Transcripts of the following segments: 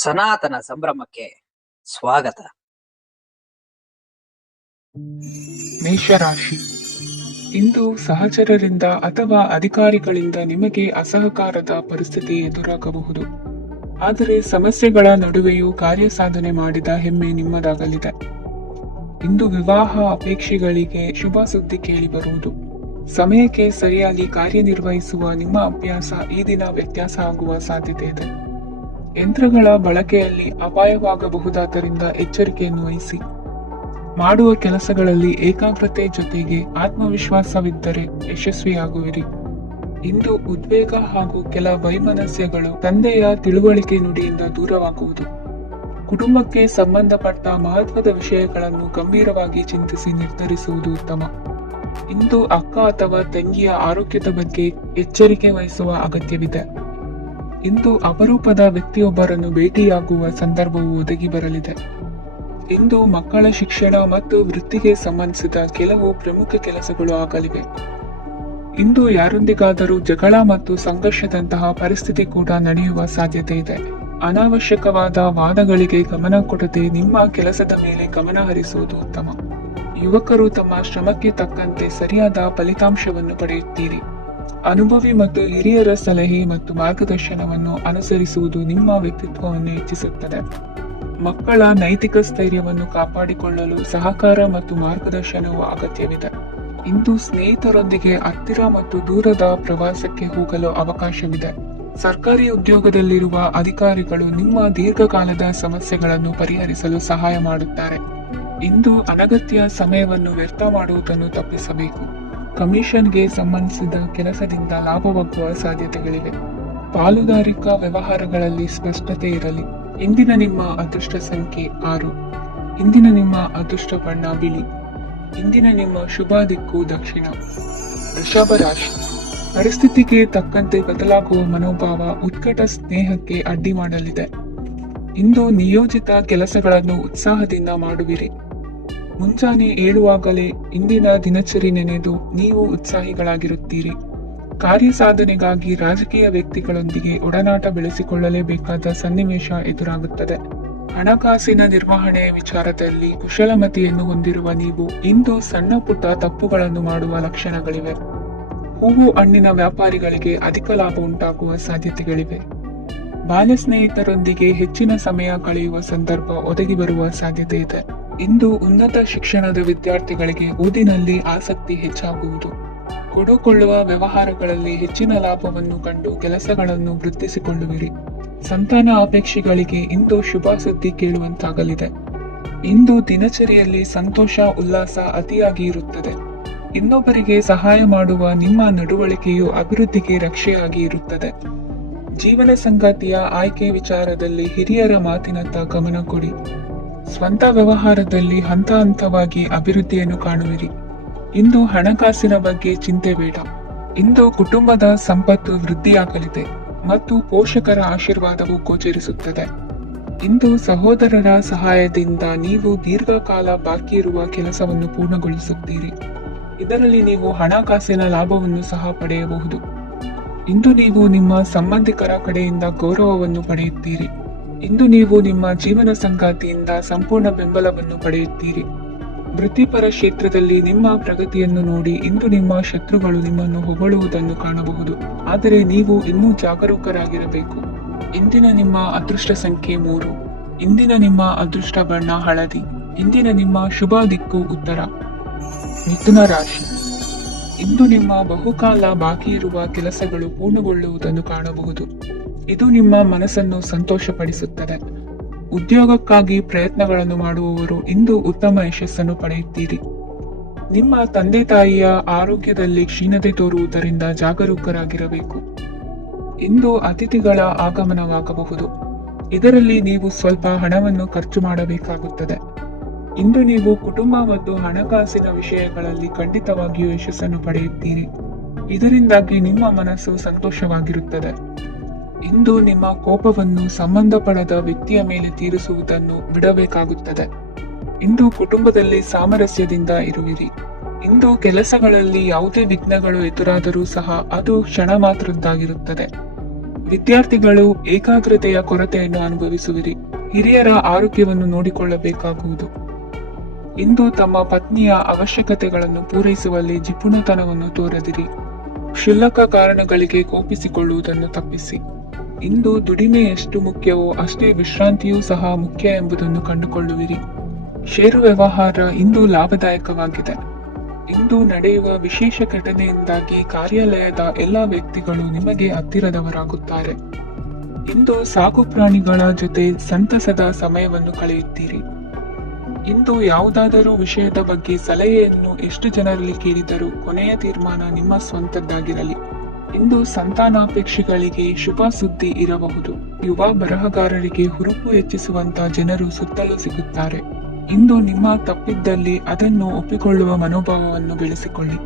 ಸನಾತನ ಸಂಭ್ರಮಕ್ಕೆ ಸ್ವಾಗತ. ಮೇಷರಾಶಿ. ಇಂದು ಸಹಚರರಿಂದ ಅಥವಾ ಅಧಿಕಾರಿಗಳಿಂದ ನಿಮಗೆ ಅಸಹಕಾರದ ಪರಿಸ್ಥಿತಿ ಎದುರಾಗಬಹುದು. ಆದರೆ ಸಮಸ್ಯೆಗಳ ನಡುವೆಯೂ ಕಾರ್ಯಸಾಧನೆ ಮಾಡಿದ ಹೆಮ್ಮೆ ನಿಮ್ಮದಾಗಲಿದೆ. ಇಂದು ವಿವಾಹ ಅಪೇಕ್ಷೆಗಳಿಗೆ ಶುಭ ಸುದ್ದಿ ಕೇಳಿ ಬರುವುದು. ಸಮಯಕ್ಕೆ ಸರಿಯಾಗಿ ಕಾರ್ಯನಿರ್ವಹಿಸುವ ನಿಮ್ಮ ಅಭ್ಯಾಸ ಈ ದಿನ ವ್ಯತ್ಯಾಸ ಆಗುವ ಸಾಧ್ಯತೆ ಇದೆ. ಯಂತ್ರಗಳ ಬಳಕೆಯಲ್ಲಿ ಅಪಾಯವಾಗಬಹುದಾದ್ದರಿಂದ ಎಚ್ಚರಿಕೆಯನ್ನು ವಹಿಸಿ. ಮಾಡುವ ಕೆಲಸಗಳಲ್ಲಿ ಏಕಾಗ್ರತೆ ಜೊತೆಗೆ ಆತ್ಮವಿಶ್ವಾಸವಿದ್ದರೆ ಯಶಸ್ವಿಯಾಗುವಿರಿ. ಇಂದು ಉದ್ವೇಗ ಹಾಗೂ ಕೆಲ ವೈಮನಸ್ಯಗಳು ತಂದೆಯ ತಿಳುವಳಿಕೆ ನುಡಿಯಿಂದ ದೂರವಾಗುವುದು. ಕುಟುಂಬಕ್ಕೆ ಸಂಬಂಧಪಟ್ಟ ಮಹತ್ವದ ವಿಷಯಗಳನ್ನು ಗಂಭೀರವಾಗಿ ಚಿಂತಿಸಿ ನಿರ್ಧರಿಸುವುದು ಉತ್ತಮ. ಇಂದು ಅಕ್ಕ ಅಥವಾ ತಂಗಿಯ ಆರೋಗ್ಯದ ಬಗ್ಗೆ ಎಚ್ಚರಿಕೆ ವಹಿಸುವ ಅಗತ್ಯವಿದೆ. ಇಂದು ಅಪರೂಪದ ವ್ಯಕ್ತಿಯೊಬ್ಬರನ್ನು ಭೇಟಿಯಾಗುವ ಸಂದರ್ಭವು ಒದಗಿ ಬರಲಿದೆ. ಇಂದು ಮಕ್ಕಳ ಶಿಕ್ಷಣ ಮತ್ತು ವೃತ್ತಿಗೆ ಸಂಬಂಧಿಸಿದ ಕೆಲವು ಪ್ರಮುಖ ಕೆಲಸಗಳು ಆಗಲಿವೆ. ಇಂದು ಯಾರೊಂದಿಗಾದರೂ ಜಗಳ ಮತ್ತು ಸಂಘರ್ಷದಂತಹ ಪರಿಸ್ಥಿತಿ ಕೂಡ ನಡೆಯುವ ಸಾಧ್ಯತೆ ಇದೆ. ಅನಾವಶ್ಯಕವಾದ ವಾದಗಳಿಗೆ ಗಮನ ಕೊಡದೆ ನಿಮ್ಮ ಕೆಲಸದ ಮೇಲೆ ಗಮನ ಹರಿಸುವುದು ಉತ್ತಮ. ಯುವಕರು ತಮ್ಮ ಶ್ರಮಕ್ಕೆ ತಕ್ಕಂತೆ ಸರಿಯಾದ ಫಲಿತಾಂಶವನ್ನು ಪಡೆಯುತ್ತೀರಿ. ಅನುಭವಿ ಮತ್ತು ಹಿರಿಯರ ಸಲಹೆ ಮತ್ತು ಮಾರ್ಗದರ್ಶನವನ್ನು ಅನುಸರಿಸುವುದು ನಿಮ್ಮ ವ್ಯಕ್ತಿತ್ವವನ್ನು ಹೆಚ್ಚಿಸುತ್ತದೆ. ಮಕ್ಕಳ ನೈತಿಕ ಸ್ಥೈರ್ಯವನ್ನು ಕಾಪಾಡಿಕೊಳ್ಳಲು ಸಹಕಾರ ಮತ್ತು ಮಾರ್ಗದರ್ಶನವು ಅಗತ್ಯವಿದೆ. ಇಂದು ಸ್ನೇಹಿತರೊಂದಿಗೆ ಹತ್ತಿರ ಮತ್ತು ದೂರದ ಪ್ರವಾಸಕ್ಕೆ ಹೋಗಲು ಅವಕಾಶವಿದೆ. ಸರ್ಕಾರಿ ಉದ್ಯೋಗದಲ್ಲಿರುವ ಅಧಿಕಾರಿಗಳು ನಿಮ್ಮ ದೀರ್ಘಕಾಲದ ಸಮಸ್ಯೆಗಳನ್ನು ಪರಿಹರಿಸಲು ಸಹಾಯ ಮಾಡುತ್ತಾರೆ. ಇಂದು ಅನಗತ್ಯ ಸಮಯವನ್ನು ವ್ಯರ್ಥ ಮಾಡುವುದನ್ನು ತಪ್ಪಿಸಬೇಕು. ಕಮಿಷನ್ಗೆ ಸಂಬಂಧಿಸಿದ ಕೆಲಸದಿಂದ ಲಾಭವಾಗುವ ಸಾಧ್ಯತೆಗಳಿವೆ. ಪಾಲುದಾರಿಕಾ ವ್ಯವಹಾರಗಳಲ್ಲಿ ಸ್ಪಷ್ಟತೆ ಇರಲಿ. ಇಂದಿನ ನಿಮ್ಮ ಅದೃಷ್ಟ ಸಂಖ್ಯೆ 6. ಇಂದಿನ ನಿಮ್ಮ ಅದೃಷ್ಟ ಬಣ್ಣ ಬಿಳಿ. ಇಂದಿನ ನಿಮ್ಮ ಶುಭ ದಿಕ್ಕು ದಕ್ಷಿಣ. ವೃಷಭ ರಾಶಿ. ಪರಿಸ್ಥಿತಿಗೆ ತಕ್ಕಂತೆ ಬದಲಾಗುವ ಮನೋಭಾವ ಉತ್ಕಟ ಸ್ನೇಹಕ್ಕೆ ಅಡ್ಡಿ ಮಾಡಲಿದೆ. ಇಂದು ನಿಯೋಜಿತ ಕೆಲಸಗಳನ್ನು ಉತ್ಸಾಹದಿಂದ ಮಾಡುವಿರಿ. ಮುಂಜಾನೆ ಏಳುವಾಗಲೇ ಇಂದಿನ ದಿನಚರಿ ನೆನೆದು ನೀವು ಉತ್ಸಾಹಿಗಳಾಗಿರುತ್ತೀರಿ. ಕಾರ್ಯಸಾಧನೆಗಾಗಿ ರಾಜಕೀಯ ವ್ಯಕ್ತಿಗಳೊಂದಿಗೆ ಒಡನಾಟ ಬೆಳೆಸಿಕೊಳ್ಳಲೇಬೇಕಾದ ಸನ್ನಿವೇಶ ಎದುರಾಗುತ್ತದೆ. ಹಣಕಾಸಿನ ನಿರ್ವಹಣೆಯ ವಿಚಾರದಲ್ಲಿ ಕುಶಲಮತಿಯನ್ನು ಹೊಂದಿರುವ ನೀವು ಇಂದು ಸಣ್ಣ ಪುಟ್ಟ ತಪ್ಪುಗಳನ್ನು ಮಾಡುವ ಲಕ್ಷಣಗಳಿವೆ. ಹೂವು ಹಣ್ಣಿನ ವ್ಯಾಪಾರಿಗಳಿಗೆ ಅಧಿಕ ಲಾಭ ಉಂಟಾಗುವ ಸಾಧ್ಯತೆಗಳಿವೆ. ಬಾಲ್ಯ ಸ್ನೇಹಿತರೊಂದಿಗೆ ಹೆಚ್ಚಿನ ಸಮಯ ಕಳೆಯುವ ಸಂದರ್ಭ ಒದಗಿ ಬರುವ ಸಾಧ್ಯತೆ ಇದೆ. ಇಂದು ಉನ್ನತ ಶಿಕ್ಷಣದ ವಿದ್ಯಾರ್ಥಿಗಳಿಗೆ ಓದಿನಲ್ಲಿ ಆಸಕ್ತಿ ಹೆಚ್ಚಾಗುವುದು. ಕೊಡುಕೊಳ್ಳುವ ವ್ಯವಹಾರಗಳಲ್ಲಿ ಹೆಚ್ಚಿನ ಲಾಭವನ್ನು ಕಂಡು ಕೆಲಸಗಳನ್ನು ವೃದ್ಧಿಸಿಕೊಳ್ಳುವಿರಿ. ಸಂತಾನ ಅಪೇಕ್ಷೆಗಳಿಗೆ ಇಂದು ಶುಭ ಸುದ್ದಿ ಕೇಳುವಂತಾಗಲಿದೆ. ಇಂದು ದಿನಚರಿಯಲ್ಲಿ ಸಂತೋಷ ಉಲ್ಲಾಸ ಅತಿಯಾಗಿ ಇರುತ್ತದೆ. ಇನ್ನೊಬ್ಬರಿಗೆ ಸಹಾಯ ಮಾಡುವ ನಿಮ್ಮ ನಡವಳಿಕೆಯು ಅಭಿವೃದ್ಧಿಗೆ ರಕ್ಷೆಯಾಗಿ ಇರುತ್ತದೆ. ಜೀವನ ಸಂಗಾತಿಯ ಆಯ್ಕೆ ವಿಚಾರದಲ್ಲಿ ಹಿರಿಯರ ಮಾತಿನತ್ತ ಗಮನ ಕೊಡಿ. ಸ್ವಂತ ವ್ಯವಹಾರದಲ್ಲಿ ಹಂತ ಹಂತವಾಗಿ ಅಭಿವೃದ್ಧಿಯನ್ನು ಕಾಣುವಿರಿ. ಇಂದು ಹಣಕಾಸಿನ ಬಗ್ಗೆ ಚಿಂತೆ ಬೇಡ. ಇಂದು ಕುಟುಂಬದ ಸಂಪತ್ತು ವೃದ್ಧಿಯಾಗಲಿದೆ ಮತ್ತು ಪೋಷಕರ ಆಶೀರ್ವಾದವು ಗೋಚರಿಸುತ್ತದೆ. ಇಂದು ಸಹೋದರರ ಸಹಾಯದಿಂದ ನೀವು ದೀರ್ಘಕಾಲ ಬಾಕಿ ಇರುವ ಕೆಲಸವನ್ನು ಪೂರ್ಣಗೊಳಿಸುತ್ತೀರಿ. ಇದರಲ್ಲಿ ನೀವು ಹಣಕಾಸಿನ ಲಾಭವನ್ನು ಸಹ ಪಡೆಯಬಹುದು. ಇಂದು ನೀವು ನಿಮ್ಮ ಸಂಬಂಧಿಕರ ಕಡೆಯಿಂದ ಗೌರವವನ್ನು ಪಡೆಯುತ್ತೀರಿ. ಇಂದು ನೀವು ನಿಮ್ಮ ಜೀವನ ಸಂಗಾತಿಯಿಂದ ಸಂಪೂರ್ಣ ಬೆಂಬಲವನ್ನು ಪಡೆಯುತ್ತೀರಿ. ವೃತ್ತಿಪರ ಕ್ಷೇತ್ರದಲ್ಲಿ ನಿಮ್ಮ ಪ್ರಗತಿಯನ್ನು ನೋಡಿ ಇಂದು ನಿಮ್ಮ ಶತ್ರುಗಳು ನಿಮ್ಮನ್ನು ಹೊಗಳುವುದನ್ನು ಕಾಣಬಹುದು. ಆದರೆ ನೀವು ಇನ್ನೂ ಜಾಗರೂಕರಾಗಿರಬೇಕು. ಇಂದಿನ ನಿಮ್ಮ ಅದೃಷ್ಟ ಸಂಖ್ಯೆ 3. ಇಂದಿನ ನಿಮ್ಮ ಅದೃಷ್ಟ ಬಣ್ಣ ಹಳದಿ. ಇಂದಿನ ನಿಮ್ಮ ಶುಭ ದಿಕ್ಕು ಉತ್ತರ. ಮಿಥುನ ರಾಶಿ. ಇಂದು ನಿಮ್ಮ ಬಹುಕಾಲ ಬಾಕಿ ಇರುವ ಕೆಲಸಗಳು ಪೂರ್ಣಗೊಳ್ಳುವುದನ್ನು ಕಾಣಬಹುದು. ಇದು ನಿಮ್ಮ ಮನಸ್ಸನ್ನು ಸಂತೋಷಪಡಿಸುತ್ತದೆ. ಉದ್ಯೋಗಕ್ಕಾಗಿ ಪ್ರಯತ್ನಗಳನ್ನು ಮಾಡುವವರು ಇಂದು ಉತ್ತಮ ಯಶಸ್ಸನ್ನು ಪಡೆಯುತ್ತೀರಿ. ನಿಮ್ಮ ತಂದೆ ತಾಯಿಯ ಆರೋಗ್ಯದಲ್ಲಿ ಕ್ಷೀಣತೆ ತೋರುವುದರಿಂದ ಜಾಗರೂಕರಾಗಿರಬೇಕು. ಇಂದು ಅತಿಥಿಗಳ ಆಗಮನವಾಗಬಹುದು. ಇದರಲ್ಲಿ ನೀವು ಸ್ವಲ್ಪ ಹಣವನ್ನು ಖರ್ಚು ಮಾಡಬೇಕಾಗುತ್ತದೆ. ಇಂದು ನೀವು ಕುಟುಂಬ ಮತ್ತು ಹಣಕಾಸಿನ ವಿಷಯಗಳಲ್ಲಿ ಖಂಡಿತವಾಗಿಯೂ ಯಶಸ್ಸನ್ನು ಪಡೆಯುತ್ತೀರಿ. ಇದರಿಂದಾಗಿ ನಿಮ್ಮ ಮನಸ್ಸು ಸಂತೋಷವಾಗಿರುತ್ತದೆ. ಇಂದು ನಿಮ್ಮ ಕೋಪವನ್ನು ಸಂಬಂಧಪಡದ ವ್ಯಕ್ತಿಯ ಮೇಲೆ ತೀರಿಸುವುದನ್ನು ಬಿಡಬೇಕಾಗುತ್ತದೆ. ಇಂದು ಕುಟುಂಬದಲ್ಲಿ ಸಾಮರಸ್ಯದಿಂದ ಇರುವಿರಿ. ಇಂದು ಕೆಲಸಗಳಲ್ಲಿ ಯಾವುದೇ ವಿಘ್ನಗಳು ಎದುರಾದರೂ ಸಹ ಅದು ಕ್ಷಣ ಮಾತ್ರದ್ದಾಗಿರುತ್ತದೆ. ವಿದ್ಯಾರ್ಥಿಗಳು ಏಕಾಗ್ರತೆಯ ಕೊರತೆಯನ್ನು ಅನುಭವಿಸುವಿರಿ. ಹಿರಿಯರ ಆರೋಗ್ಯವನ್ನು ನೋಡಿಕೊಳ್ಳಬೇಕಾಗುವುದು. ಇಂದು ತಮ್ಮ ಪತ್ನಿಯ ಅವಶ್ಯಕತೆಗಳನ್ನು ಪೂರೈಸುವಲ್ಲಿ ಜಿಪುಣತನವನ್ನು ತೋರದಿರಿ. ಕ್ಷುಲ್ಲಕ ಕಾರಣಗಳಿಗೆ ಕೋಪಿಸಿಕೊಳ್ಳುವುದನ್ನು ತಪ್ಪಿಸಿ. ಇಂದು ದುಡಿಮೆ ಎಷ್ಟು ಮುಖ್ಯವೋ ಅಷ್ಟೇ ವಿಶ್ರಾಂತಿಯೂ ಸಹ ಮುಖ್ಯ ಎಂಬುದನ್ನು ಕಂಡುಕೊಳ್ಳುವಿರಿ. ಷೇರು ವ್ಯವಹಾರ ಇಂದು ಲಾಭದಾಯಕವಾಗಿದೆ. ಇಂದು ನಡೆಯುವ ವಿಶೇಷ ಘಟನೆಯಿಂದಾಗಿ ಕಾರ್ಯಾಲಯದ ಎಲ್ಲ ವ್ಯಕ್ತಿಗಳು ನಿಮಗೆ ಹತ್ತಿರದವರಾಗುತ್ತಾರೆ. ಇಂದು ಸಾಕು ಪ್ರಾಣಿಗಳ ಜೊತೆ ಸಂತಸದ ಸಮಯವನ್ನು ಕಳೆಯುತ್ತೀರಿ. ಇಂದು ಯಾವುದಾದರೂ ವಿಷಯದ ಬಗ್ಗೆ ಸಲಹೆಯನ್ನು ಎಷ್ಟು ಜನರಲ್ಲಿ ಕೇಳಿದರೂ ಕೊನೆಯ ತೀರ್ಮಾನ ನಿಮ್ಮ ಸ್ವಂತದ್ದಾಗಿರಲಿ. ಇಂದು ಸಂತಾನಾಪೇಕ್ಷಿಗಳಿಗೆ ಶುಭ ಸುದ್ದಿ ಇರಬಹುದು. ಯುವ ಬರಹಗಾರರಿಗೆ ಹುರುಪು ಹೆಚ್ಚಿಸುವಂತ ಜನರು ಸುತ್ತಲೂ ಸಿಗುತ್ತಾರೆ. ಇಂದು ನಿಮ್ಮ ತಪ್ಪಿದ್ದಲ್ಲಿ ಅದನ್ನು ಒಪ್ಪಿಕೊಳ್ಳುವ ಮನೋಭಾವವನ್ನು ಬೆಳೆಸಿಕೊಳ್ಳಿ.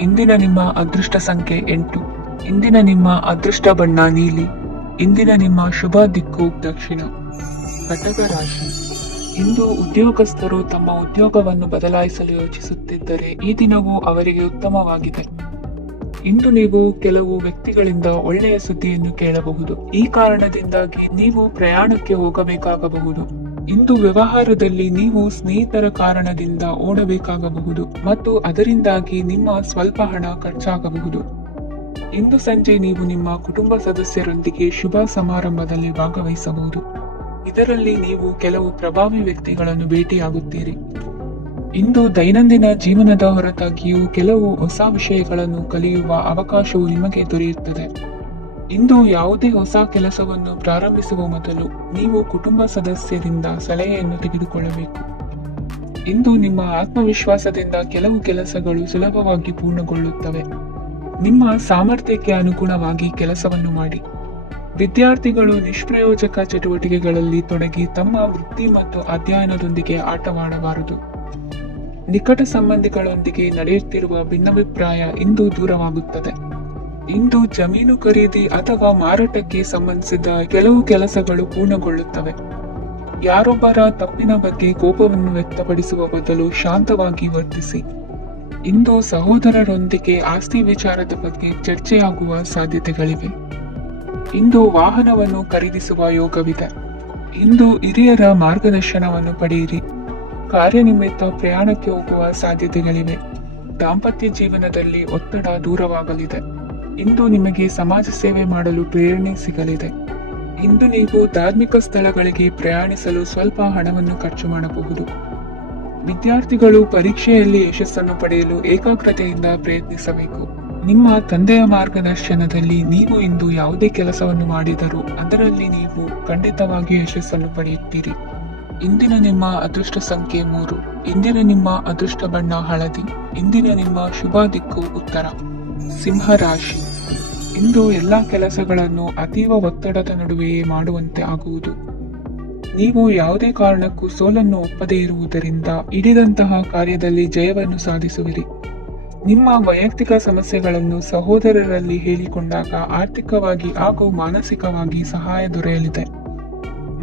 ಇಂದಿನ ನಿಮ್ಮ ಅದೃಷ್ಟ ಸಂಖ್ಯೆ 8. ಇಂದಿನ ನಿಮ್ಮ ಅದೃಷ್ಟ ಬಣ್ಣ ನೀಲಿ. ಇಂದಿನ ನಿಮ್ಮ ಶುಭ ದಿಕ್ಕು ದಕ್ಷಿಣ. ಕಟಕ ರಾಶಿ. ಇಂದು ಉದ್ಯೋಗಸ್ಥರು ತಮ್ಮ ಉದ್ಯೋಗವನ್ನು ಬದಲಾಯಿಸಲು ಯೋಚಿಸುತ್ತಿದ್ದರೆ ಈ ದಿನವೂ ಅವರಿಗೆ ಉತ್ತಮವಾಗಿದೆ. ಇಂದು ನೀವು ಕೆಲವು ವ್ಯಕ್ತಿಗಳಿಂದ ಒಳ್ಳೆಯ ಸುದ್ದಿಯನ್ನು ಕೇಳಬಹುದು. ಈ ಕಾರಣದಿಂದಾಗಿ ನೀವು ಪ್ರಯಾಣಕ್ಕೆ ಹೋಗಬೇಕಾಗಬಹುದು. ಇಂದು ವ್ಯವಹಾರದಲ್ಲಿ ನೀವು ಸ್ನೇಹಿತರ ಕಾರಣದಿಂದ ಓಡಬೇಕಾಗಬಹುದು ಮತ್ತು ಅದರಿಂದಾಗಿ ನಿಮ್ಮ ಸ್ವಲ್ಪ ಹಣ ಖರ್ಚಾಗಬಹುದು. ಇಂದು ಸಂಜೆ ನೀವು ನಿಮ್ಮ ಕುಟುಂಬ ಸದಸ್ಯರೊಂದಿಗೆ ಶುಭ ಸಮಾರಂಭದಲ್ಲಿ ಭಾಗವಹಿಸಬಹುದು. ಇದರಲ್ಲಿ ನೀವು ಕೆಲವು ಪ್ರಭಾವಿ ವ್ಯಕ್ತಿಗಳನ್ನು ಭೇಟಿಯಾಗುತ್ತೀರಿ. ಇಂದು ದೈನಂದಿನ ಜೀವನದ ಹೊರತಾಗಿಯೂ ಕೆಲವು ಹೊಸ ವಿಷಯಗಳನ್ನು ಕಲಿಯುವ ಅವಕಾಶವು ನಿಮಗೆ ದೊರೆಯುತ್ತದೆ. ಇಂದು ಯಾವುದೇ ಹೊಸ ಕೆಲಸವನ್ನು ಪ್ರಾರಂಭಿಸುವ ಮೊದಲು ನೀವು ಕುಟುಂಬ ಸದಸ್ಯರಿಂದ ಸಲಹೆಯನ್ನು ತೆಗೆದುಕೊಳ್ಳಬೇಕು. ಇಂದು ನಿಮ್ಮ ಆತ್ಮವಿಶ್ವಾಸದಿಂದ ಕೆಲವು ಕೆಲಸಗಳು ಸುಲಭವಾಗಿ ಪೂರ್ಣಗೊಳ್ಳುತ್ತವೆ. ನಿಮ್ಮ ಸಾಮರ್ಥ್ಯಕ್ಕೆ ಅನುಗುಣವಾಗಿ ಕೆಲಸವನ್ನು ಮಾಡಿ. ವಿದ್ಯಾರ್ಥಿಗಳು ನಿಷ್ಪ್ರಯೋಜಕ ಚಟುವಟಿಕೆಗಳಲ್ಲಿ ತೊಡಗಿ ತಮ್ಮ ವೃತ್ತಿ ಮತ್ತು ಅಧ್ಯಯನದೊಂದಿಗೆ ಆಟವಾಡಬಾರದು. ನಿಕಟ ಸಂಬಂಧಿಗಳೊಂದಿಗೆ ನಡೆಯುತ್ತಿರುವ ಭಿನ್ನಾಭಿಪ್ರಾಯ ಇಂದು ದೂರವಾಗುತ್ತದೆ. ಇಂದು ಜಮೀನು ಖರೀದಿ ಅಥವಾ ಮಾರಾಟಕ್ಕೆ ಸಂಬಂಧಿಸಿದ ಕೆಲವು ಕೆಲಸಗಳು ಪೂರ್ಣಗೊಳ್ಳುತ್ತವೆ. ಯಾರೊಬ್ಬರ ತಪ್ಪಿನ ಬಗ್ಗೆ ಕೋಪವನ್ನು ವ್ಯಕ್ತಪಡಿಸುವ ಬದಲು ಶಾಂತವಾಗಿ ವರ್ತಿಸಿ. ಇಂದು ಸಹೋದರರೊಂದಿಗೆ ಆಸ್ತಿ ವಿಚಾರದ ಬಗ್ಗೆ ಚರ್ಚೆಯಾಗುವ ಸಾಧ್ಯತೆಗಳಿವೆ. ಇಂದು ವಾಹನವನ್ನು ಖರೀದಿಸುವ ಯೋಗವಿದೆ. ಇಂದು ಹಿರಿಯರ ಮಾರ್ಗದರ್ಶನವನ್ನು ಪಡೆಯಿರಿ. ಕಾರ್ಯನಿಮಿತ್ತ ಪ್ರಯಾಣಕ್ಕೆ ಹೋಗುವ ಸಾಧ್ಯತೆಗಳಿವೆ. ದಾಂಪತ್ಯ ಜೀವನದಲ್ಲಿ ಒತ್ತಡ ದೂರವಾಗಲಿದೆ. ಇಂದು ನಿಮಗೆ ಸಮಾಜ ಸೇವೆ ಮಾಡಲು ಪ್ರೇರಣೆ ಸಿಗಲಿದೆ. ಇಂದು ನೀವು ಧಾರ್ಮಿಕ ಸ್ಥಳಗಳಿಗೆ ಪ್ರಯಾಣಿಸಲು ಸ್ವಲ್ಪ ಹಣವನ್ನು ಖರ್ಚು ಮಾಡಬಹುದು. ವಿದ್ಯಾರ್ಥಿಗಳು ಪರೀಕ್ಷೆಯಲ್ಲಿ ಯಶಸ್ಸನ್ನು ಪಡೆಯಲು ಏಕಾಗ್ರತೆಯಿಂದ ಪ್ರಯತ್ನಿಸಬೇಕು. ನಿಮ್ಮ ತಂದೆಯ ಮಾರ್ಗದರ್ಶನದಲ್ಲಿ ನೀವು ಇಂದು ಯಾವುದೇ ಕೆಲಸವನ್ನು ಮಾಡಿದರೂ ಅದರಲ್ಲಿ ನೀವು ಖಂಡಿತವಾಗಿ ಯಶಸ್ಸನ್ನು ಪಡೆಯುತ್ತೀರಿ. ಇಂದಿನ ನಿಮ್ಮ ಅದೃಷ್ಟ ಸಂಖ್ಯೆ 3. ಇಂದಿನ ನಿಮ್ಮ ಅದೃಷ್ಟ ಬಣ್ಣ ಹಳದಿ. ಇಂದಿನ ನಿಮ್ಮ ಶುಭ ದಿಕ್ಕು ಉತ್ತರ. ಸಿಂಹ ರಾಶಿ. ಇಂದು ಎಲ್ಲಾ ಕೆಲಸಗಳನ್ನು ಅತೀವ ಒತ್ತಡದ ನಡುವೆಯೇ ಮಾಡುವಂತೆ ಆಗುವುದು. ನೀವು ಯಾವುದೇ ಕಾರಣಕ್ಕೂ ಸೋಲನ್ನು ಒಪ್ಪದೇ ಇರುವುದರಿಂದ ಹಿಡಿದಂತಹ ಕಾರ್ಯದಲ್ಲಿ ಜಯವನ್ನು ಸಾಧಿಸುವಿರಿ. ನಿಮ್ಮ ವೈಯಕ್ತಿಕ ಸಮಸ್ಯೆಗಳನ್ನು ಸಹೋದರರಲ್ಲಿ ಹೇಳಿಕೊಂಡಾಗ ಆರ್ಥಿಕವಾಗಿ ಹಾಗೂ ಮಾನಸಿಕವಾಗಿ ಸಹಾಯ ದೊರೆಯಲಿದೆ.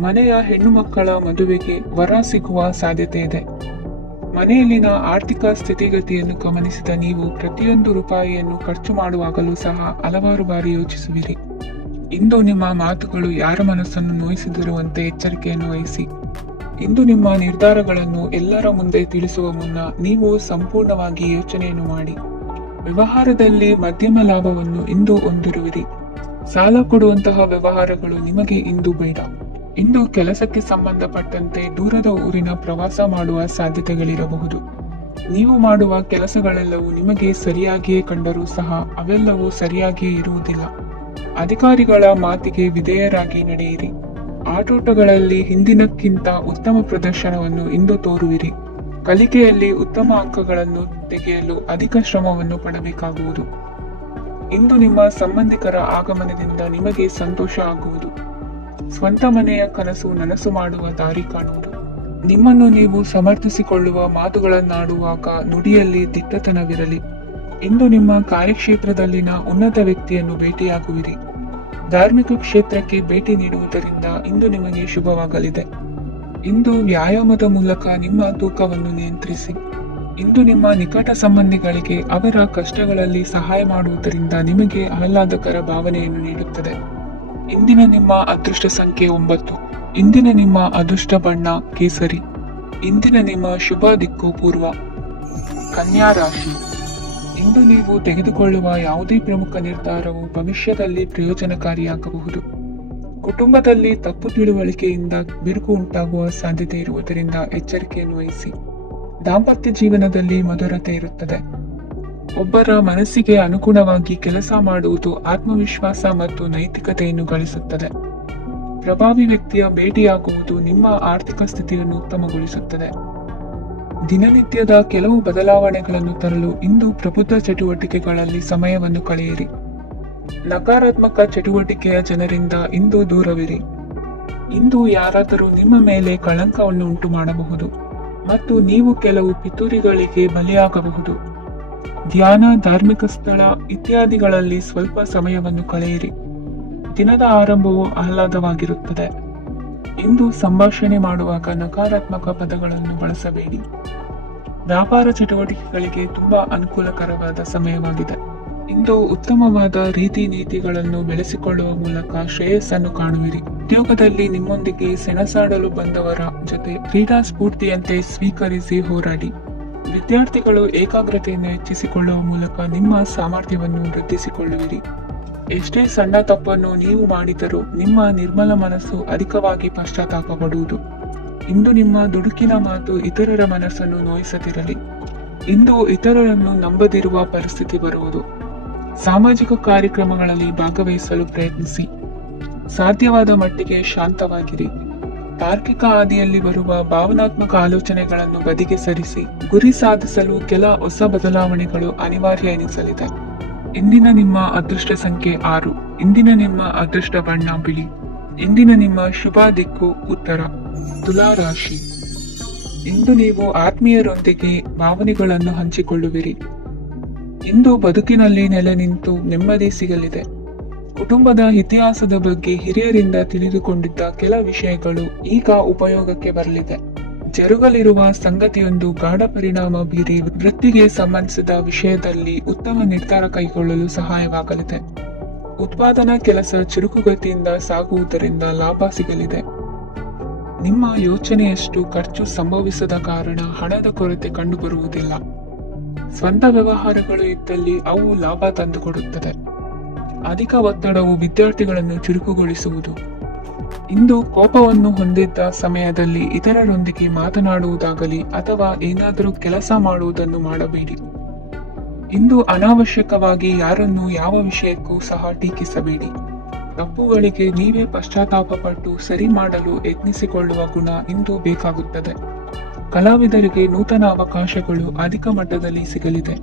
ಮನೆಯ ಹೆಣ್ಣು ಮಕ್ಕಳ ಮದುವೆಗೆ ವರ ಸಿಗುವ ಸಾಧ್ಯತೆ ಇದೆ. ಮನೆಯಲ್ಲಿನ ಆರ್ಥಿಕ ಸ್ಥಿತಿಗತಿಯನ್ನು ಗಮನಿಸಿದ ನೀವು ಪ್ರತಿಯೊಂದು ರೂಪಾಯಿಯನ್ನು ಖರ್ಚು ಮಾಡುವಾಗಲೂ ಸಹ ಹಲವಾರು ಬಾರಿ ಯೋಚಿಸುವಿರಿ. ಇಂದು ನಿಮ್ಮ ಮಾತುಗಳು ಯಾರ ಮನಸ್ಸನ್ನು ನೋಯಿಸಿದಿರುವಂತೆ ಎಚ್ಚರಿಕೆಯನ್ನು ವಹಿಸಿ. ಇಂದು ನಿಮ್ಮ ನಿರ್ಧಾರಗಳನ್ನು ಎಲ್ಲರ ಮುಂದೆ ತಿಳಿಸುವ ಮುನ್ನ ನೀವು ಸಂಪೂರ್ಣವಾಗಿ ಯೋಚನೆಯನ್ನು ಮಾಡಿ. ವ್ಯವಹಾರದಲ್ಲಿ ಮಧ್ಯಮ ಲಾಭವನ್ನು ಇಂದು ಹೊಂದಿರುವಿರಿ. ಸಾಲ ಕೊಡುವಂತಹ ವ್ಯವಹಾರಗಳು ನಿಮಗೆ ಇಂದು ಬೇಡ. ಇಂದು ಕೆಲಸಕ್ಕೆ ಸಂಬಂಧಪಟ್ಟಂತೆ ದೂರದ ಊರಿನ ಪ್ರವಾಸ ಮಾಡುವ ಸಾಧ್ಯತೆಗಳಿರಬಹುದು. ನೀವು ಮಾಡುವ ಕೆಲಸಗಳೆಲ್ಲವೂ ನಿಮಗೆ ಸರಿಯಾಗಿಯೇ ಕಂಡರೂ ಸಹ ಅವೆಲ್ಲವೂ ಸರಿಯಾಗಿಯೇ ಇರುವುದಿಲ್ಲ. ಅಧಿಕಾರಿಗಳ ಮಾತಿಗೆ ವಿಧೇಯರಾಗಿ ನಡೆಯಿರಿ. ಆಟೋಟಗಳಲ್ಲಿ ಹಿಂದಿನಕ್ಕಿಂತ ಉತ್ತಮ ಪ್ರದರ್ಶನವನ್ನು ಇಂದು ತೋರುವಿರಿ. ಕಲಿಕೆಯಲ್ಲಿ ಉತ್ತಮ ಅಂಕಗಳನ್ನು ತೆಗೆಯಲು ಅಧಿಕ ಶ್ರಮವನ್ನು ಪಡಬೇಕಾಗುವುದು. ಇಂದು ನಿಮ್ಮ ಸಂಬಂಧಿಕರ ಆಗಮನದಿಂದ ನಿಮಗೆ ಸಂತೋಷ ಆಗುವುದು. ಸ್ವಂತ ಮನೆಯ ಕನಸು ನನಸು ಮಾಡುವ ದಾರಿ ಕಾಣುವುದು. ನಿಮ್ಮನ್ನು ನೀವು ಸಮರ್ಥಿಸಿಕೊಳ್ಳುವ ಮಾತುಗಳನ್ನಾಡುವಾಗ ನುಡಿಯಲ್ಲಿ ದಿಟ್ಟತನವಿರಲಿ. ಇಂದು ನಿಮ್ಮ ಕಾರ್ಯಕ್ಷೇತ್ರದಲ್ಲಿನ ಉನ್ನತ ವ್ಯಕ್ತಿಯನ್ನು ಭೇಟಿಯಾಗುವಿರಿ. ಧಾರ್ಮಿಕ ಕ್ಷೇತ್ರಕ್ಕೆ ಭೇಟಿ ನೀಡುವುದರಿಂದ ಇಂದು ನಿಮಗೆ ಶುಭವಾಗಲಿದೆ. ಇಂದು ವ್ಯಾಯಾಮದ ಮೂಲಕ ನಿಮ್ಮ ತೂಕವನ್ನು ನಿಯಂತ್ರಿಸಿ. ಇಂದು ನಿಮ್ಮ ನಿಕಟ ಸಂಬಂಧಿಗಳಿಗೆ ಅವರ ಕಷ್ಟಗಳಲ್ಲಿ ಸಹಾಯ ಮಾಡುವುದರಿಂದ ನಿಮಗೆ ಆಹ್ಲಾದಕರ ಭಾವನೆಯನ್ನು ನೀಡುತ್ತದೆ. ಇಂದಿನ ನಿಮ್ಮ ಅದೃಷ್ಟ ಸಂಖ್ಯೆ 9. ಇಂದಿನ ನಿಮ್ಮ ಅದೃಷ್ಟ ಬಣ್ಣ ಕೇಸರಿ. ಇಂದಿನ ನಿಮ್ಮ ಶುಭ ದಿಕ್ಕು ಪೂರ್ವ. ಕನ್ಯಾ ರಾಶಿ. ಇಂದು ನೀವು ತೆಗೆದುಕೊಳ್ಳುವ ಯಾವುದೇ ಪ್ರಮುಖ ನಿರ್ಧಾರವು ಭವಿಷ್ಯದಲ್ಲಿ ಪ್ರಯೋಜನಕಾರಿಯಾಗಬಹುದು. ಕುಟುಂಬದಲ್ಲಿ ತಪ್ಪು ತಿಳುವಳಿಕೆಯಿಂದ ಬಿರುಕು ಉಂಟಾಗುವ ಸಾಧ್ಯತೆ ಇರುವುದರಿಂದ ಎಚ್ಚರಿಕೆಯನ್ನು ವಹಿಸಿ. ದಾಂಪತ್ಯ ಜೀವನದಲ್ಲಿ ಮಧುರತೆ ಇರುತ್ತದೆ. ಒಬ್ಬರ ಮನಸ್ಸಿಗೆ ಅನುಗುಣವಾಗಿ ಕೆಲಸ ಮಾಡುವುದು ಆತ್ಮವಿಶ್ವಾಸ ಮತ್ತು ನೈತಿಕತೆಯನ್ನು ಗಳಿಸುತ್ತದೆ. ಪ್ರಭಾವಿ ವ್ಯಕ್ತಿಯ ಭೇಟಿಯಾಗುವುದು ನಿಮ್ಮ ಆರ್ಥಿಕ ಸ್ಥಿತಿಯನ್ನು ಉತ್ತಮಗೊಳಿಸುತ್ತದೆ. ದಿನನಿತ್ಯದ ಕೆಲವು ಬದಲಾವಣೆಗಳನ್ನು ತರಲು ಇಂದು ಪ್ರಬುದ್ಧ ಚಟುವಟಿಕೆಗಳಲ್ಲಿ ಸಮಯವನ್ನು ಕಳೆಯಿರಿ. ನಕಾರಾತ್ಮಕ ಚಟುವಟಿಕೆಯ ಜನರಿಂದ ಇಂದು ದೂರವಿರಿ. ಇಂದು ಯಾರಾದರೂ ನಿಮ್ಮ ಮೇಲೆ ಕಳಂಕವನ್ನು ಉಂಟು ಮಾಡಬಹುದು ಮತ್ತು ನೀವು ಕೆಲವು ಪಿತೂರಿಗಳಿಗೆ ಬಲಿಯಾಗಬಹುದು. ಧ್ಯಾನ, ಧಾರ್ಮಿಕ ಸ್ಥಳ ಇತ್ಯಾದಿಗಳಲ್ಲಿ ಸ್ವಲ್ಪ ಸಮಯವನ್ನು ಕಳೆಯಿರಿ. ದಿನದ ಆರಂಭವು ಆಹ್ಲಾದವಾಗಿರುತ್ತದೆ. ಇಂದು ಸಂಭಾಷಣೆ ಮಾಡುವಾಗ ನಕಾರಾತ್ಮಕ ಪದಗಳನ್ನು ಬಳಸಬೇಡಿ. ವ್ಯಾಪಾರ ಚಟುವಟಿಕೆಗಳಿಗೆ ತುಂಬಾ ಅನುಕೂಲಕರವಾದ ಸಮಯವಾಗಿದೆ. ಇಂದು ಉತ್ತಮವಾದ ರೀತಿ ನೀತಿಗಳನ್ನು ಬೆಳೆಸಿಕೊಳ್ಳುವ ಮೂಲಕ ಶ್ರೇಯಸ್ಸನ್ನು ಕಾಣುವಿರಿ. ಉದ್ಯೋಗದಲ್ಲಿ ನಿಮ್ಮೊಂದಿಗೆ ಸೆಣಸಾಡಲು ಬಂದವರ ಜೊತೆ ಕ್ರೀಡಾ ಸ್ಫೂರ್ತಿಯಂತೆ ಸ್ವೀಕರಿಸಿ ಹೋರಾಡಿ. ವಿದ್ಯಾರ್ಥಿಗಳು ಏಕಾಗ್ರತೆಯನ್ನು ಹೆಚ್ಚಿಸಿಕೊಳ್ಳುವ ಮೂಲಕ ನಿಮ್ಮ ಸಾಮರ್ಥ್ಯವನ್ನು ವೃದ್ಧಿಸಿಕೊಳ್ಳುವಿರಿ. ಎಷ್ಟೇ ಸಣ್ಣ ತಪ್ಪನ್ನು ನೀವು ಮಾಡಿದರೂ ನಿಮ್ಮ ನಿರ್ಮಲ ಮನಸ್ಸು ಅಧಿಕವಾಗಿ ಪಶ್ಚಾತ್ತಾಪ ಪಡುವುದು. ಇಂದು ನಿಮ್ಮ ದುಡುಕಿನ ಮಾತು ಇತರರ ಮನಸ್ಸನ್ನು ನೋಯಿಸದಿರಲಿ. ಇಂದು ಇತರರನ್ನು ನಂಬದಿರುವ ಪರಿಸ್ಥಿತಿ ಬರುವುದು. ಸಾಮಾಜಿಕ ಕಾರ್ಯಕ್ರಮಗಳಲ್ಲಿ ಭಾಗವಹಿಸಲು ಪ್ರಯತ್ನಿಸಿ. ಸಾಧ್ಯವಾದ ಮಟ್ಟಿಗೆ ಶಾಂತವಾಗಿರಿ. ತಾರ್ಕಿಕ ಹಾದಿಯಲ್ಲಿ ಬರುವ ಭಾವನಾತ್ಮಕ ಆಲೋಚನೆಗಳನ್ನು ಬದಿಗೆ ಸರಿಸಿ. ಗುರಿ ಸಾಧಿಸಲು ಕೆಲ ಹೊಸ ಬದಲಾವಣೆಗಳು ಅನಿವಾರ್ಯ ಎನಿಸಲಿದೆ. ಇಂದಿನ ನಿಮ್ಮ ಅದೃಷ್ಟ ಸಂಖ್ಯೆ 6. ಇಂದಿನ ನಿಮ್ಮ ಅದೃಷ್ಟ ಬಣ್ಣ ಬಿಳಿ. ಇಂದಿನ ನಿಮ್ಮ ಶುಭ ದಿಕ್ಕು ಉತ್ತರ. ತುಲಾ ರಾಶಿ. ಇಂದು ನೀವು ಆತ್ಮೀಯರೊಂದಿಗೆ ಭಾವನೆಗಳನ್ನು ಹಂಚಿಕೊಳ್ಳುವಿರಿ. ಇಂದು ಬದುಕಿನಲ್ಲಿ ನೆಲೆ ನಿಂತು ನೆಮ್ಮದಿ ಸಿಗಲಿದೆ. ಕುಟುಂಬದ ಇತಿಹಾಸದ ಬಗ್ಗೆ ಹಿರಿಯರಿಂದ ತಿಳಿದುಕೊಂಡಿದ್ದ ಕೆಲ ವಿಷಯಗಳು ಈಗ ಉಪಯೋಗಕ್ಕೆ ಬರಲಿದೆ. ಜರುಗಲಿರುವ ಸಂಗತಿಯೊಂದು ಗಾಢ ಪರಿಣಾಮ ಬೀರಿ ವೃತ್ತಿಗೆ ಸಂಬಂಧಿಸಿದ ವಿಷಯದಲ್ಲಿ ಉತ್ತಮ ನಿರ್ಧಾರ ಕೈಗೊಳ್ಳಲು ಸಹಾಯವಾಗಲಿದೆ. ಉತ್ಪಾದನಾ ಕೆಲಸ ಚುರುಕುಗತಿಯಿಂದ ಸಾಗುವುದರಿಂದ ಲಾಭ ಸಿಗಲಿದೆ. ನಿಮ್ಮ ಯೋಚನೆಯಷ್ಟು ಖರ್ಚು ಸಂಭವಿಸದ ಕಾರಣ ಹಣದ ಕೊರತೆ ಕಂಡುಬರುವುದಿಲ್ಲ. ಸ್ವಂತ ವ್ಯವಹಾರಗಳು ಇದ್ದಲ್ಲಿ ಅವು ಲಾಭ ತಂದುಕೊಡುತ್ತದೆ. ಅಧಿಕ ಒತ್ತಡವು ವಿದ್ಯಾರ್ಥಿಗಳನ್ನು ಚುರುಕುಗೊಳಿಸುವುದು. ಇಂದು ಕೋಪವನ್ನು ಹೊಂದಿದ್ದ ಸಮಯದಲ್ಲಿ ಇತರರೊಂದಿಗೆ ಮಾತನಾಡುವುದಾಗಲಿ ಅಥವಾ ಏನಾದರೂ ಕೆಲಸ ಮಾಡುವುದನ್ನು ಮಾಡಬೇಡಿ. ಇಂದು ಅನಾವಶ್ಯಕವಾಗಿ ಯಾರನ್ನು ಯಾವ ವಿಷಯಕ್ಕೂ ಸಹ ಟೀಕಿಸಬೇಡಿ. ತಪ್ಪುಗಳಿಗೆ ನೀವೇ ಪಶ್ಚಾತ್ತಾಪ ಪಟ್ಟು ಸರಿ ಮಾಡಲು ಯತ್ನಿಸಿಕೊಳ್ಳುವ ಗುಣ ಇಂದು ಬೇಕಾಗುತ್ತದೆ. ಕಲಾವಿದರಿಗೆ ನೂತನ ಅವಕಾಶಗಳು ಅಧಿಕ ಮಟ್ಟದಲ್ಲಿ ಸಿಗಲಿದೆ.